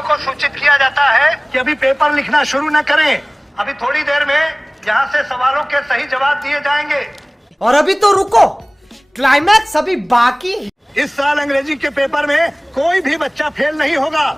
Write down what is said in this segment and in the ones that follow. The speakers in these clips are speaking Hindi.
वालों को सूचित किया जाता है कि अभी पेपर लिखना शुरू न करें। अभी थोड़ी देर में यहाँ से सवालों के सही जवाब दिए जाएंगे। और अभी तो रुको, क्लाइमैक्स अभी बाकी है। इस साल अंग्रेजी के पेपर में कोई भी बच्चा फेल नहीं होगा,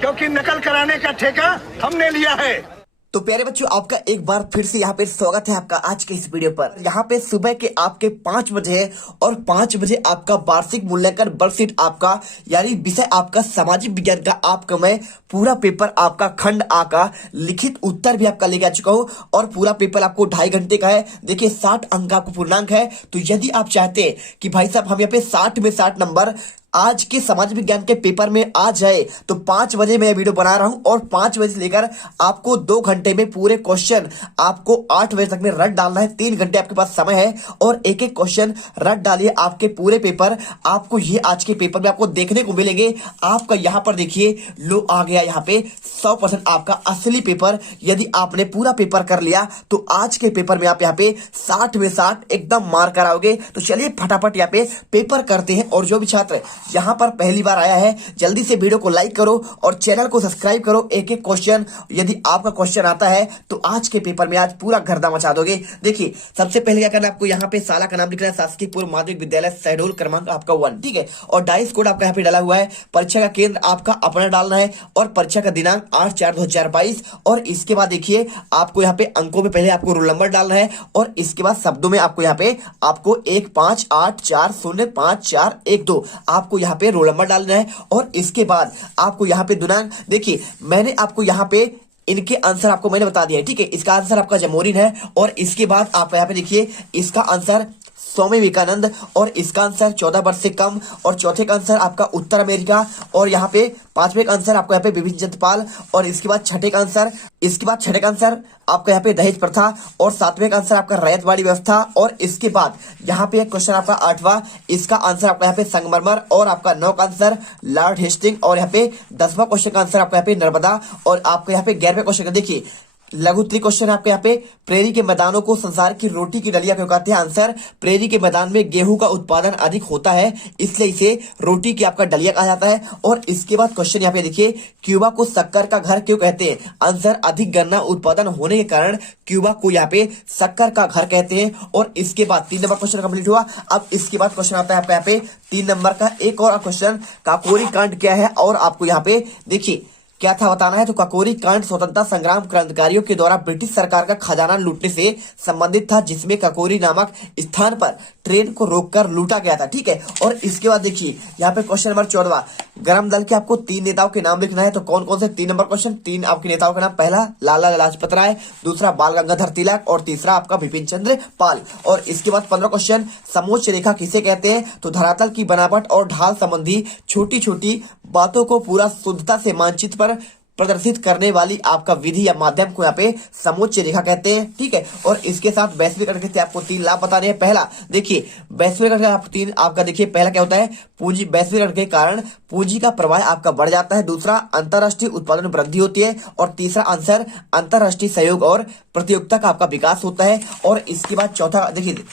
क्योंकि नकल कराने का ठेका हमने लिया है। तो प्यारे बच्चों, आपका एक बार फिर से यहाँ पे स्वागत है आपका आज के इस वीडियो पर। यहाँ पे सुबह के आपके 5 बजे है और 5 बजे आपका वार्षिक मूल्यांकन वर्कशीट आपका यानी विषय आपका सामाजिक विज्ञान का आपका मैं पूरा पेपर आपका खंड आ का लिखित उत्तर भी आपका लेके आ चुका हूँ और पूरा पेपर आपको 2.5 घंटे का है। देखिए 60 अंक का आपको पूर्णांक है। तो यदि आप चाहते हैं कि भाई साहब हम यहाँ पे 60 में 60 नंबर आज के समाज विज्ञान के पेपर में आ जाए, तो 5 बजे मैं वीडियो बना रहा हूं और 5 बजे से लेकर आपको 2 घंटे में पूरे क्वेश्चन आपको 8 बजे तक में रट डालना है। 3 घंटे आपके पास समय है और एक एक क्वेश्चन रट डालिए। आपके पूरे पेपर आपको ये आज के पेपर में आपको देखने को मिलेंगे। आपका यहाँ पर देखिए लो आ गया यहाँ पे 100% आपका असली पेपर। यदि आपने पूरा पेपर कर लिया तो आज के पेपर में आप यहाँ पे 60 में 60 एकदम मार कर आओगे। तो चलिए फटाफट यहाँ पे पेपर करते हैं। और जो भी छात्र यहां पर पहली बार आया है, जल्दी से वीडियो को लाइक करो और चैनल को सब्सक्राइब करो। एक एक क्वेश्चन यदि आपका क्वेश्चन आता है तो आज के पेपर में आज पूरा गर्दा मचा दोगे। देखिए सबसे पहले क्या करना है, आपको यहाँ पे साला का नाम लिखना है, शासकीय पूर्व माध्यमिक विद्यालय शहडोल क्रमांक आपका 1, ठीक है। और डाइस कोड आपका यहाँ पे डाला हुआ है। परीक्षा का केंद्र आपका अपना डालना है और परीक्षा का दिनांक 8/4/2022। और इसके बाद देखिए आपको यहाँ पे अंकों में पहले आपको रोल नंबर डालना है और इसके बाद शब्दों में आपको यहाँ पे आपको 158405412 आपको यहाँ पे रोल नंबर डालना है। और इसके बाद आपको यहाँ पे दिनांक, देखिए मैंने आपको यहाँ पे इनके आंसर आपको मैंने बता दिया है, ठीक है। इसका आंसर आपका जमोरिन है और इसके बाद आप यहाँ पे देखिए इसका आंसर स्वामी विवेकानंद और इसका आंसर 14 वर्ष से कम। और चौथे का आंसर आपका उत्तर अमेरिका। और यहाँ पे 5वें का आंसर आपको यहाँ पे विभिन्न जनपाल। और इसके बाद छठे का आंसर आपका यहाँ पे दहेज प्रथा। और 7वें का आंसर आपका रैयतवाड़ी व्यवस्था। और इसके बाद यहाँ पे क्वेश्चन आपका 8वां, इसका आंसर आपका यहाँ पे संगमरमर। और आपका 9 का आंसर लॉर्ड हेस्टिंग। और यहाँ पे 10वां क्वेश्चन का आंसर आपका यहाँ पे नर्मदा। और आपका यहाँ पे 11वें क्वेश्चन का देखिए लघु त्रि क्वेश्चन आपके यहाँ पे प्रेरी के मैदानों को संसार की रोटी की डलिया क्यों कहते हैं। आंसर प्रेरी के मैदान में गेहूं का उत्पादन अधिक होता है, इसलिए इसे रोटी की आपका डलिया कहा जाता है। और इसके बाद क्वेश्चन यहाँ पे देखिए क्यूबा को शक्कर का घर क्यों कहते हैं। आंसर अधिक गन्ना उत्पादन होने के कारण क्यूबा को यहाँ पे शक्कर का घर कहते हैं। और इसके बाद 3 नंबर क्वेश्चन कंप्लीट हुआ। अब इसके बाद क्वेश्चन आता है आपका यहाँ पे 3 नंबर का एक और क्वेश्चन, काकोरी कांड क्या है। और आपको यहाँ पे देखिए क्या था बताना है। तो काकोरी कांड स्वतंत्रता संग्राम क्रांतिकारियों के द्वारा ब्रिटिश सरकार का खजाना लूटने से संबंधित था, जिसमें काकोरी नामक स्थान पर ट्रेन को रोककर लूटा गया था, ठीक है। और इसके बाद देखिए यहाँ पे क्वेश्चन नंबर 14, गरम दल के आपको 3 नेताओं के नाम लिखना है। तो कौन कौन से 3 नंबर क्वेश्चन, 3 आपके नेताओं का नाम, पहला लाला लाजपत राय, दूसरा बाल गंगाधर तिलक और तीसरा आपका बिपिन चंद्र पाल। और इसके बाद 15 क्वेश्चन, समोच्च रेखा किसे कहते हैं। तो धरातल की बनावट और ढाल संबंधी छोटी छोटी बातों को पूरा शुद्धता से मानचित्र पर प्रदर्शित करने वाली आपका विधि या माध्यम को यहाँ पे समोच्च रेखा कहते हैं, ठीक है। और इसके साथ वैश्विक के आपको 3 लाभ बताने हैं। पहला देखिए वैश्विक आप 3 आपका देखिए पहला क्या होता है, पूंजी वैश्विक के कारण पूंजी का प्रवाह आपका बढ़ जाता है। दूसरा अंतरराष्ट्रीय उत्पादन वृद्धि होती है। और तीसरा आंसर अंतरराष्ट्रीय सहयोग और प्रतियोगिता का आपका विकास होता है। और इसके बाद चौथा देखिए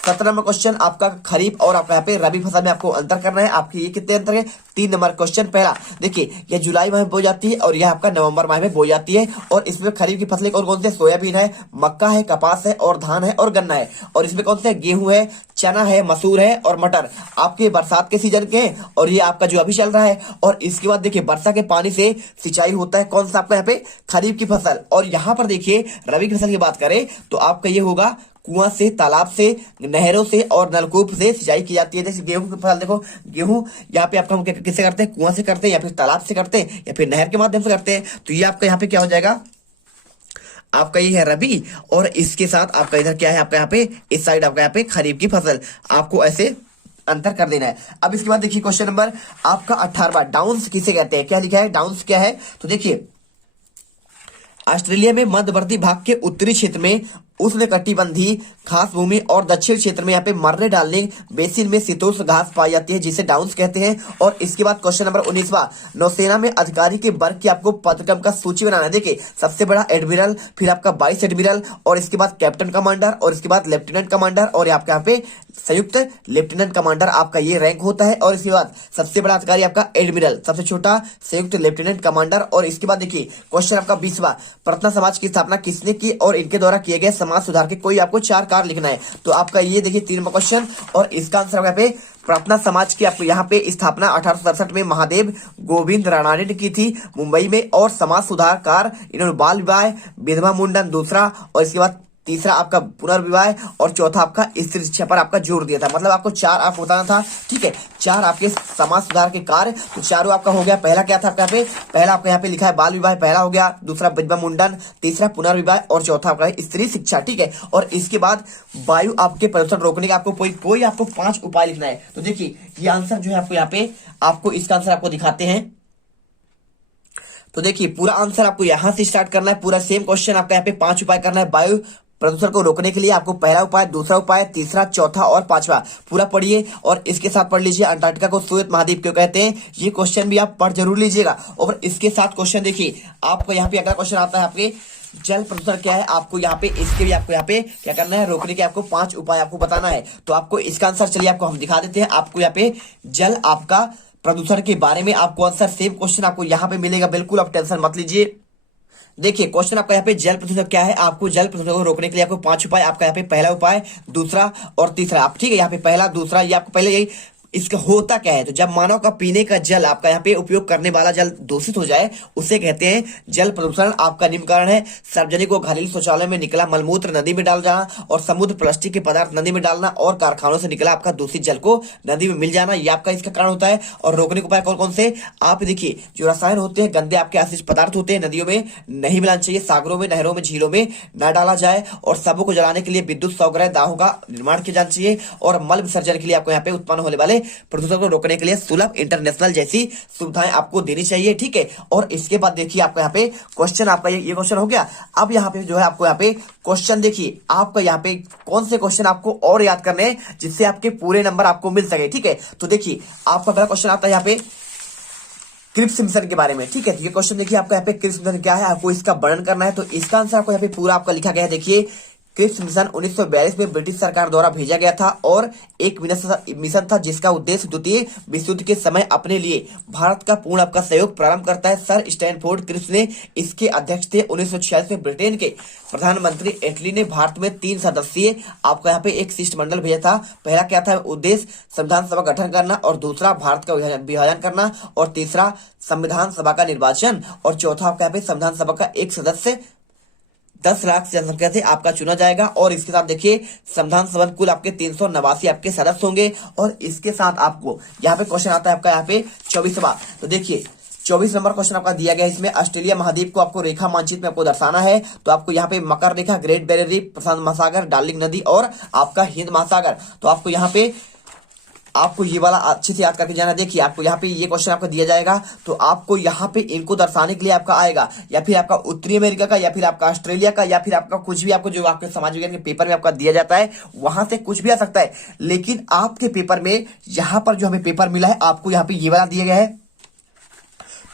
17 नंबर क्वेश्चन आपका खरीफ और आपका यहाँ पे रबी फसल में आपको अंतर करना है। आपके ये कितने अंतर है, 3 नंबर क्वेश्चन। पहला देखिए यह जुलाई माह में बोई जाती है और यह आपका नवंबर माह में बोई जाती है। और इसमें खरीफ की फसलें कौन कौन से, सोयाबीन है, मक्का है, कपास है और धान है और गन्ना है। और इसमें कौन से, गेहूं है, चना है, मसूर है और मटर आपके बरसात के सीजन के हैं और ये आपका जो अभी चल रहा है। और इसके बाद देखिए वर्षा के पानी से सिंचाई होता है, कौन सा आपका यहाँ पे खरीफ की फसल। और यहाँ पर देखिए रबी की फसल की बात करें तो आपका ये होगा कुआं से, तालाब से, नहरों से और नलकूप से सिंचाई की जाती है। जैसे गेहूं की फसल देखो, गेहूं यहाँ पे आपका किससे करते हैं, कुआं से करते हैं या फिर तालाब से करते हैं या फिर नहर के माध्यम से करते हैं। तो ये आपका यहाँ पे क्या हो जाएगा, आपका ये है रबी। और इसके साथ आपका इधर क्या है, आपका यहाँ पे इस साइड आपका यहाँ पे खरीफ की फसल। आपको ऐसे अंतर कर देना है। अब इसके बाद देखिए क्वेश्चन नंबर आपका 18वां, डाउन्स किसे कहते हैं। क्या लिखा है, डाउन्स क्या है। तो देखिए ऑस्ट्रेलिया में मध्यवर्ती भाग के उत्तरी क्षेत्र में उष्णकटिबंधीय खास भूमि और दक्षिण क्षेत्र में यहाँ पे मर्रे डार्लिंग बेसिन में शीतोष्ण घास पाई जाती है जिसे डाउन्स कहते हैं। और इसके बाद क्वेश्चन नंबर 19वां, नौसेना में अधिकारी के वर्ग की आपको पदक्रम का सूची बनाना है। देखिए सबसे बड़ा एडमिरल, फिर आपका वाइस एडमिरल, और इसके बाद कैप्टन कमांडर, और इसके बाद लेफ्टिनेंट कमांडर, और आपका यहाँ पे संयुक्त लेफ्टिनेंट कमांडर आपका ये रैंक होता है। और इसके बाद सबसे बड़ा अधिकारी आपका एडमिरल, सबसे छोटा संयुक्त लेफ्टिनेंट कमांडर। और इसके बाद देखिए क्वेश्चन आपका 20वां, प्रार्थना समाज की स्थापना किसने की और इनके द्वारा किए गए समाज सुधार के कोई आपको 4 कार्य लिखना है। तो आपका ये देखिए 3वां क्वेश्चन, और इसका आंसर यहाँ पे प्रार्थना समाज की आपको यहाँ पे स्थापना 1867 में महादेव गोविंद राणाने ने की थी मुंबई में। और समाज सुधारकार इन्होंने बाल विवाह, विधवा मुंडन दूसरा, और इसके बाद तीसरा आपका पुनर्विवाह, और चौथा आपका स्त्री शिक्षा पर आपका जोर दिया था। मतलब आपको 4 आपको बताना था, ठीक है, 4 आपके समाज सुधार के कार्य। तो चारों आपका हो गया। पहला क्या था आपका यहाँ पे, पहला आपका यहाँ पे लिखा है बाल विवाह, पहला हो गया, दूसरा विधवा मुंडन, तीसरा पुनर्विवाह, और चौथा आपका स्त्री शिक्षा, ठीक है। और इसके बाद वायु आपके प्रदूषण रोकने का आपको कोई आपको 5 उपाय लिखना है। तो देखिए ये आंसर जो है आपको यहाँ पे आपको इसका आंसर आपको दिखाते हैं। तो देखिए पूरा आंसर आपको यहां से स्टार्ट करना है, पूरा सेम क्वेश्चन आपका यहाँ पे 5 उपाय करना है वायु प्रदूषण को रोकने के लिए। आपको पहला उपाय, दूसरा उपाय, तीसरा, चौथा और 5वां पूरा पढ़िए। और इसके साथ पढ़ लीजिए अंटार्कटिका को श्वेत महाद्वीप क्यों कहते हैं, ये क्वेश्चन भी आप पढ़ जरूर लीजिएगा। और इसके साथ क्वेश्चन देखिए आपको यहाँ पे अगला क्वेश्चन आता है आपके जल प्रदूषण क्या है। आपको यहाँ पे इसके भी आपको यहाँ पे क्या करना है, रोकने के आपको 5 उपाय आपको बताना है। तो आपको इसका आंसर चलिए आपको हम दिखा देते हैं। आपको यहाँ पे जल आपका प्रदूषण के बारे में आपको आंसर सेम क्वेश्चन आपको यहाँ पे मिलेगा, बिल्कुल आप टेंशन मत लीजिए। देखिए क्वेश्चन आपका यहाँ पे जल प्रदूषण क्या है, आपको जल प्रदूषण को रोकने के लिए आपको 5 उपाय, आपका यहाँ पे पहला उपाय, दूसरा और तीसरा, आप ठीक है, यहाँ पे पहला दूसरा ये आपको पहले यही इसका होता क्या है। तो जब मानव का पीने का जल आपका यहाँ पे उपयोग करने वाला जल दूषित हो जाए उसे कहते हैं जल प्रदूषण। आपका निम्न कारण है सार्वजनिक व घरेलू शौचालय में निकला मलमूत्र नदी में डाल जाना, और समुद्र प्लास्टिक के पदार्थ नदी में डालना, और कारखानों से निकला आपका दूषित जल को नदी में मिल जाना, ये आपका इसका कारण होता है। और रोकने के उपाय कौन कौन से, आप देखिए जो रसायन होते हैं, गंदे आपके अशिष्ट पदार्थ होते हैं, नदियों में नहीं मिलाना चाहिए, सागरों में, नहरों में, झीलों में न डाला जाए, और सबों को जलाने के लिए विद्युत सौगरह दाहों का निर्माण किया जाना चाहिए, और मल विसर्जन के लिए आपको यहाँ पे उत्पन्न होने वाले प्रदूषण को रोकने के लिए सुलभ इंटरनेशनल जैसी सुविधाएं आपको देनी चाहिए, ठीक है। और इसके बाद देखिए आपका यहाँ पे क्वेश्चन आपका ये क्वेश्चन हो गया। अब यहाँ पे जो है आपको यहाँ पे क्वेश्चन देखिए आपका यहाँ पे कौन से क्वेश्चन आपको और याद करने हैं जिससे आपके पूरे नंबर आपको मिल सके, ठीक है। तो देखिए आपका पहला क्वेश्चन आता है यहाँ पे क्रिप्स मिशन के बारे में, ठीक है। ये क्वेश्चन देखिए आपका यहाँ पे क्रिप्स मिशन क्या है, आपको इसका वर्णन करना है। तो इसका आंसर आपको यहाँ पे पूरा आपका लिखा गया है। देखिए क्रिप्स मिशन 1942 में ब्रिटिश सरकार द्वारा भेजा गया था और एक मिशन था जिसका उद्देश्य द्वितीय विश्व युद्ध के समय अपने लिए भारत का पूर्ण आपका सहयोग प्रारंभ करता है। सर स्टैनफोर्ड क्रिप्स ने इसके अध्यक्ष थे। 1946 में ब्रिटेन के प्रधानमंत्री एटली ने भारत में 3 सदस्यीय आपको यहाँ पे एक शिष्टमंडल भेजा था। पहला क्या था, उद्देश्य संविधान सभा गठन करना, और दूसरा भारत का विभाजन करना, और तीसरा संविधान सभा का निर्वाचन, और चौथा आपका यहाँ पे संविधान सभा का एक सदस्य 10 लाख जनसंख्या से आपका चुना जाएगा। और इसके साथ देखिए संविधान सभा कुल आपके 389 आपके सदस्य होंगे। और इसके साथ आपको यहाँ पे क्वेश्चन आता है आपका यहाँ पे 24वां। तो देखिए 24 नंबर क्वेश्चन आपका दिया गया है। इसमें ऑस्ट्रेलिया महाद्वीप को आपको रेखा मानचित्र में आपको दर्शाना है। तो आपको यहाँ पे मकर रेखा, ग्रेट बैरियर रीफ, प्रशांत महासागर, डार्लिंग नदी और आपका हिंद महासागर। तो आपको यहाँ पे आपको ये वाला अच्छे से याद करके जाना। देखिए आपको यहाँ पे ये क्वेश्चन आपको दिया जाएगा, तो आपको यहाँ पे इनको दर्शाने के लिए आपका आएगा या फिर आपका उत्तरी अमेरिका का, या फिर आपका ऑस्ट्रेलिया का, या फिर आपका कुछ भी आपको जो आपके समाज विज्ञान के पेपर में आपका दिया जाता है वहां से कुछ भी आ सकता है। लेकिन आपके पेपर में यहाँ पर जो हमें पेपर मिला है आपको यहाँ पे ये वाला दिया गया है।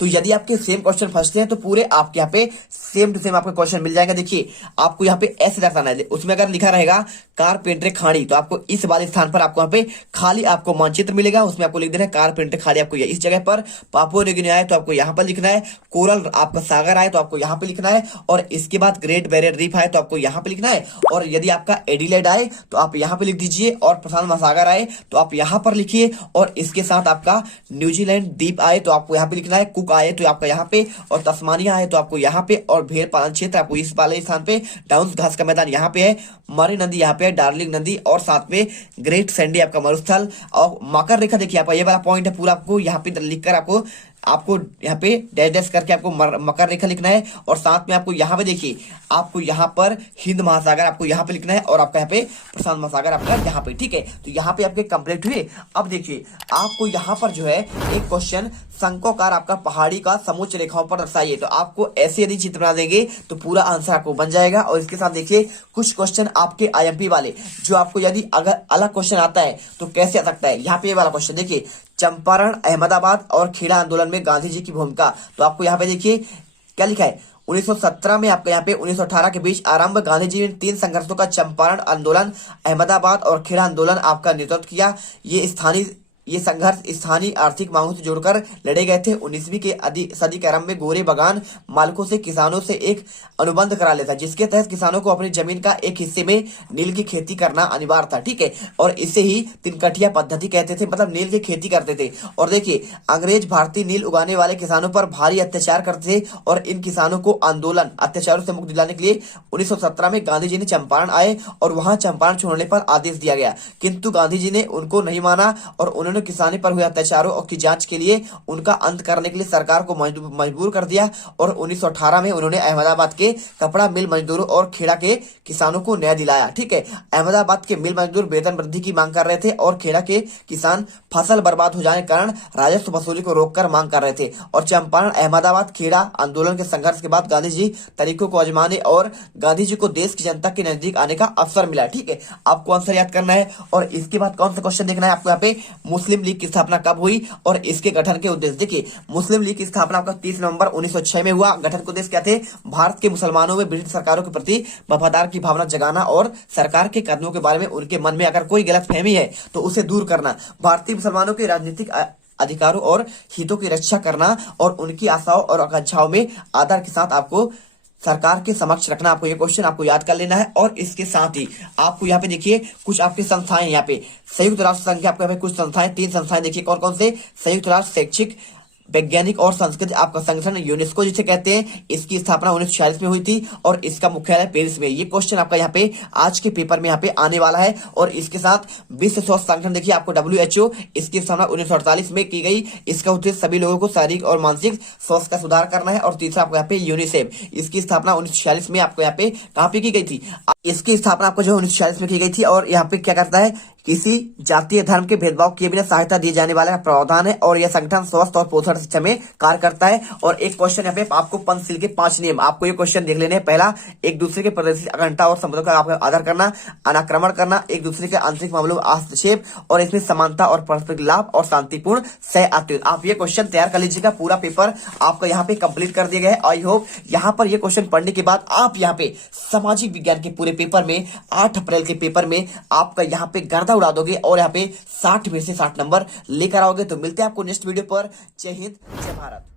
तो यदि आपके सेम क्वेश्चन फंसते हैं तो पूरे आपके यहाँ पे सेम टू सेम आपको क्वेश्चन मिल जाएगा। देखिए आपको यहाँ पे ऐसे दर्शाना है, उसमें अगर लिखा रहेगा कारपेंटर खाड़ी, तो आपको इस वाले स्थान पर आपको यहाँ पे खाली आपको मानचित्र मिलेगा, उसमें आपको लिख देना है कारपेंटर खाड़ी आपको इस जगह पर। पापुआ न्यू गिनी आए तो आपको यहाँ पर लिखना है। कोरल आपका सागर आए तो आपको यहाँ पे लिखना है। और इसके बाद ग्रेट बैरियर रीफ आए तो आपको यहाँ पे लिखना है। और यदि आपका एडिलेड आए तो आप यहाँ पे लिख दीजिए, और प्रशांत महासागर आए तो आप यहाँ पर लिखिए। और इसके साथ आपका न्यूजीलैंड द्वीप आए तो आपको यहाँ पे लिखना है। कुक आए तो आपका यहाँ पे, और तस्मानिया आए तो आपको यहाँ पे, और भेड़ पालन क्षेत्र आपको इस वाले स्थान पे, डाउन्स घास का मैदान यहाँ पे है, मरी नदी यहाँ पे है, डार्लिंग नदी, और साथ में ग्रेट सैंडी आपका मरुस्थल। और मकर रेखा देखिए आपका ये वाला पॉइंट है पूरा आपको यहाँ पे लिखकर आपको आपको यहाँ पे डैश डैश करके आपको मकर रेखा लिखना है और साथ में आपको यहाँ पे देखिए आपको यहाँ पर हिंद महासागर आपको यहाँ पे लिखना है और आपका यहाँ पे प्रशांत महासागर आपका यहाँ पे, ठीक है। तो यहाँ पे आपके कंप्लीट हुए। अब देखिए आपको यहाँ पर जो है एक क्वेश्चन शंक्वाकार आपका पहाड़ी का समोच्च रेखाओं पर दर्शाइए। तो आपको ऐसे यदि चित्र बना देंगे तो पूरा आंसर आपको बन जाएगा। और इसके साथ देखिए कुछ क्वेश्चन आपके आईएमपी वाले जो आपको यदि अगर अलग क्वेश्चन आता है तो कैसे आ सकता है। यहाँ पे ये वाला क्वेश्चन देखिए, चंपारण, अहमदाबाद और खेड़ा आंदोलन में गांधी जी की भूमिका। तो आपको यहाँ पे देखिए क्या लिखा है, 1917 में आपका यहाँ पे 1918 के बीच आरंभ, गांधी जी ने 3 संघर्षों का चंपारण आंदोलन, अहमदाबाद और खेड़ा आंदोलन आपका नेतृत्व किया। ये संघर्ष स्थानीय आर्थिक मांगों से जोड़कर लड़े गए थे। 19वीं के सदी के आरंभ में गोरे बागान मालिकों से किसानों से एक अनुबंध करा लेता जिसके तहत किसानों को अपनी जमीन का एक हिस्से में नील की खेती करना अनिवार्य था, ठीक है। और इसे ही तिनकटिया पद्धति कहते थे, मतलब नील की खेती करते थे। और देखिए अंग्रेज भारतीय नील उगाने वाले किसानों पर भारी अत्याचार करते थे और इन किसानों को आंदोलन अत्याचारों से मुक्ति दिलाने के लिए 1917 में गांधी जी ने चंपारण आए और वहां चंपारण छोड़ने पर आदेश दिया गया, किंतु गांधी जी ने उनको नहीं माना और उन्होंने किसानी पर हुए अत्याचारों की जांच के लिए उनका अंत करने के लिए सरकार को मजबूर कर दिया। और 1918 में उन्होंने अहमदाबाद के कपड़ा मिल मजदूरों और खेड़ा के किसानों को न्याय दिलाया, ठीक है। अहमदाबाद के मिल मजदूर वेतन वृद्धि की मांग कर रहे थे और खेड़ा के किसान फसल बर्बाद हो जाने के कारण राजस्व वसूली को रोककर मांग कर रहे थे। और चंपारण, अहमदाबाद, खेड़ा आंदोलन के संघर्ष के बाद गांधी जी तरीकों को आजमाने और गांधी जी को देश की जनता के नजदीक आने का अवसर मिला, ठीक है। आपको आंसर याद करना है। और इसके बाद कौन सा क्वेश्चन देखना है आपको, यहाँ पे मुस्लिम लीग की स्थापना कब हुई और इसके गठन के उद्देश्य। देखिए मुस्लिम लीग की स्थापना आपका 30 नवंबर 1906 में हुआ। गठन के उद्देश्य क्या थे, भारत के मुसलमानों में ब्रिटिश सरकारों के प्रति वफादार की भावना जगाना और सरकार के कदमों के बारे में उनके मन में अगर कोई गलत फहमी है तो उसे दूर करना, भारतीय मुसलमानों के राजनीतिक अधिकारों और हितों की रक्षा करना और उनकी आशाओं और आकांक्षाओं में आदर के साथ आपको सरकार के समक्ष रखना। आपको ये क्वेश्चन आपको याद कर लेना है। और इसके साथ ही आपको यहाँ पे देखिए कुछ आपकी संस्थाएं, यहाँ पे संयुक्त राष्ट्र संघ के आपको यहाँ पे कुछ संस्थाएं, 3 संस्थाएं देखिए कौन कौन से, संयुक्त राष्ट्र शैक्षिक, वैज्ञानिक और सांस्कृतिक आपका संगठन यूनेस्को जिसे कहते हैं, इसकी स्थापना 1946 में हुई थी और इसका मुख्यालय पेरिस में। ये क्वेश्चन आपका यहाँ पे आज के पेपर में यहाँ पे आने वाला है। और इसके साथ विश्व स्वास्थ्य संगठन देखिए आपको WHO, इसकी स्थापना 1948 में की गई। इसका उद्देश्य सभी लोगों को शारीरिक और मानसिक स्वास्थ्य का सुधार करना है। और तीसरा आपको यहाँ पे यूनिसेफ, इसकी स्थापना 1946 में आपको यहाँ पे कहाँ पे की गई थी, इसकी स्थापना आपको जो 1946 में की गई थी। और यहाँ पे क्या करता है, किसी जातीय धर्म के भेदभाव किए बिना सहायता दिए जाने वाला प्रावधान है। और यह संगठन स्वास्थ्य और पोषण शिक्षा में कार्य करता है। और एक क्वेश्चन यहाँ पे आपको पंचशील के 5 नियम, आपको ये क्वेश्चन देख लेने हैं। पहला, एक दूसरे के प्रदेश अखंडता और संबंधों का आपका आदर करना, अनाक्रमण करना, एक दूसरे के आंतरिक मामलों में हस्तक्षेप और इसमें समानता और पारस्परिक लाभ और शांतिपूर्ण सह अस्तित्व। आप ये क्वेश्चन तैयार कर लीजिएगा। पूरा पेपर आपका यहाँ पे कंप्लीट कर दिया गया है। आई होप यहाँ पर ये क्वेश्चन पढ़ने के बाद आप यहाँ पे सामाजिक विज्ञान के पूरे पेपर में 8 अप्रैल के पेपर में आपका यहाँ पे गर्दा उड़ा दोगे और यहाँ पे 60 में से 60 नंबर लेकर आओगे। तो मिलते हैं आपको नेक्स्ट वीडियो पर। जय हिंद, जय भारत।